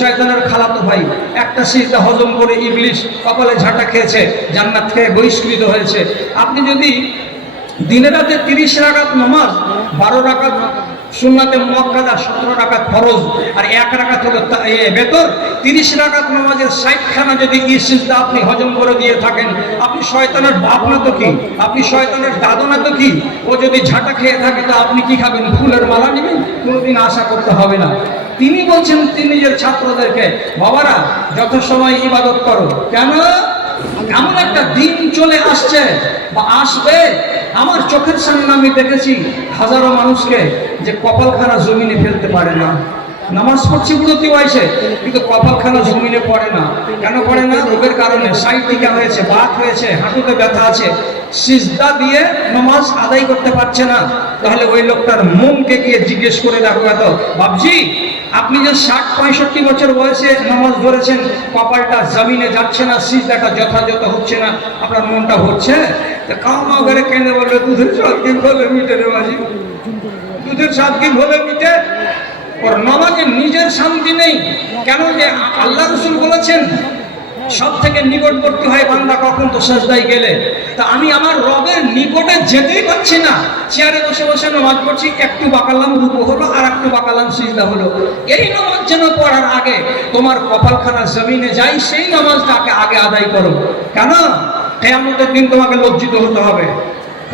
শয়তানের খালাতো ভাই, একটা সিজদা হজম করে ইবলিশ কপালে ঝাঁটা খেয়েছে, জান্নাত খেয়ে বহিষ্কৃত হয়েছে। আপনি যদি দিনে রাতে তিরিশ রাকাত নামাজ, বারো রাকাত সুন্নাতে মক্কাদা সতেরো টাকা খরচ আর এক তা- এ, বেতর। তিরিশ রাকাত নামাজের ষাটখানা যদি ইসিজদা আপনি হজম করে দিয়ে থাকেন আপনি শয়তানের বাপ না তো কি? আপনি শয়তানের দাদু না তো কি? ও যদি ঝাঁটা খেয়ে থাকে তো আপনি কি খাবেন? ফুলের মালা নেবেন? কোনোদিন আশা করতে হবে না। তিনি বলছেন তিনি নিজের ছাত্রদেরকে বাবারা যত সময় ইবাদত করো। কেন? এমন একটা দিন চলে আসছে বা আসবে আমার চোখের সামনে আমি দেখেছি হাজারো মানুষকে যে কপালখানা জমিনে ফেলতে পারে না। নামাজ পড়ছি বুড়তি বয়সে, কিন্তু কপালখানা জমিনে পড়ে না। কেন পড়ে না? রোগের কারণে। সাইটিকা হয়েছে, বাত হয়েছে, হাঁটুতে ব্যথা আছে। সিজদা দিয়ে নামাজ আদায় করতে পারছে না। তাহলে ওই লোকটার মনকে গিয়ে জিজ্ঞেস করে দেখো এত। বাবজি আপনি যে ষাট, পঁয়ষট্টি বছর বয়সে নামাজ ধরেছেন, কপালটা জমিনে যাচ্ছে না শীত সিজদাটা যথাযথ হচ্ছে না, আপনার মনটা হচ্ছে? তা কাউ মাও করে কেনে বললে দুধের স্বাদ কি মিটে রে দুধের স্বাদ কি মিটে? ওর নামাজে নিজের শান্তি নেই। কেন যে আল্লাহ রসুল বলেছেন সব থেকে নিকটবর্তী হয় বান্দা কখন তো সাজদায় গেলে। তা আমি আমার রবের নিকটে যেতেই পারছি না। চেয়ারে বসে বসে নামাজ পড়ছি, একটু বাকালাম রূপ হলো, আর একটু বাকালাম সিজদা হলো। এই নামাজ যেন পড়ার আগে তোমার কপালখানা জমিনে যাই, সেই নামাজটাকে আগে আদায় করো। কেন? কেয়ামতের দিন তোমাকে লজ্জিত হতে হবে।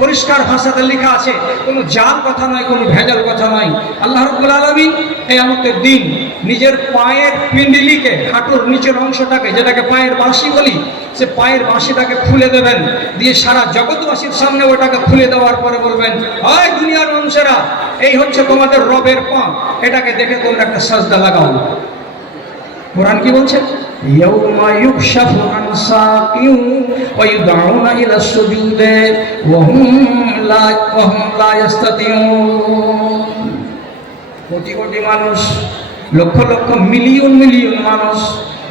পরিষ্কার ভাষাতে লেখা আছে, কোনো জাল কথা নয়, কোনো ভেজাল কথা নয়। আল্লাহ রব্বুল আলমিন এই আমাদের দিন নিজের পায়ের পিন্ডিলিকে, হাঁটুর নিচের অংশটাকে, যেটাকে পায়ের বাঁশি বলি, সে পায়ের বাঁশিটাকে খুলে দেবেন। দিয়ে সারা জগৎবাসীর সামনে ওটাকে খুলে দেওয়ার পরে বলবেন হয় দুনিয়ার মানুষেরা এই হচ্ছে তোমাদের রবের পা এটাকে দেখে তোমরা একটা সাজদা লাগাও কোরআন কি বলছে يوم يكشف عن ساق ويدعون إلى السجود وهم لا وهم لا يستطيعون কোটি কোটি মানুষ লক্ষ লক্ষ মিলিয়ন মিলিয়ন মানুষ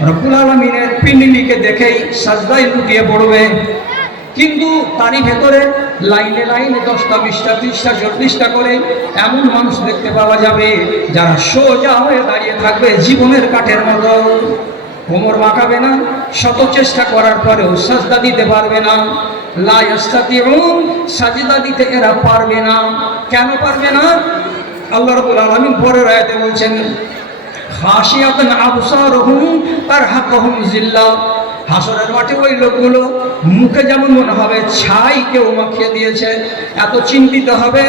রব্বুল আলমিনের পিন্ডিলিকে দেখেই সাজদায় লুটিয়ে পড়বে কিন্তু তারই ভেতরে লাইনে লাইনে দশটা, বিশটা, ত্রিশটা, চল্লিশটা করে এমন মানুষ দেখতে পাওয়া যাবে যারা সোজা হয়ে দাঁড়িয়ে থাকবে জীবনের কাঠের মতো। কোমর মাখাবে না, শত চেষ্টা করার পরেও সাজদা দিতে পারবে না। লাইস্তাতিউন সাজদা দিতে এরা পারবে না। কেন পারবে না? আল্লাহ রাব্বুল আলামিন পরের আয়াতে বলছেন, খাশিয়াতান আবসারুহুম, তারহাকুহুম জিল্লাহ হাসরের মাঠে ওই লোকগুলো মুখে যেমন মনে হবে ছাই কেউ মাখিয়ে দিয়েছে, এত চিন্তিত হবে,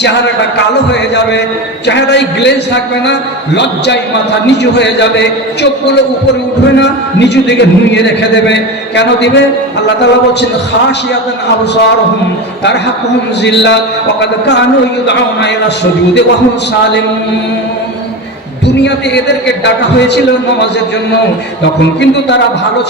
চেহারাটা কালো হয়ে যাবে, চেহারায় গ্লেজ থাকবে না, লজ্জায় মাথা নিচু হয়ে যাবে, চোখগুলো উপরে উঠবে না, নিচু দিকে নুয়ে রেখে দেবে। কেন দিবে? আল্লাহ তাআলা বলছেন, খাশিয়াতান আবসারহুম তারহাকুহুম জিল্লা, ওয়াকাদ কানু ইউদআউনা ইলা সুজুদি ওয়া হুম সালিমুন দুনিয়াতে এদেরকে ডাকা হয়েছিল নামাজের জন্য তখন কিন্তু তারা ভালো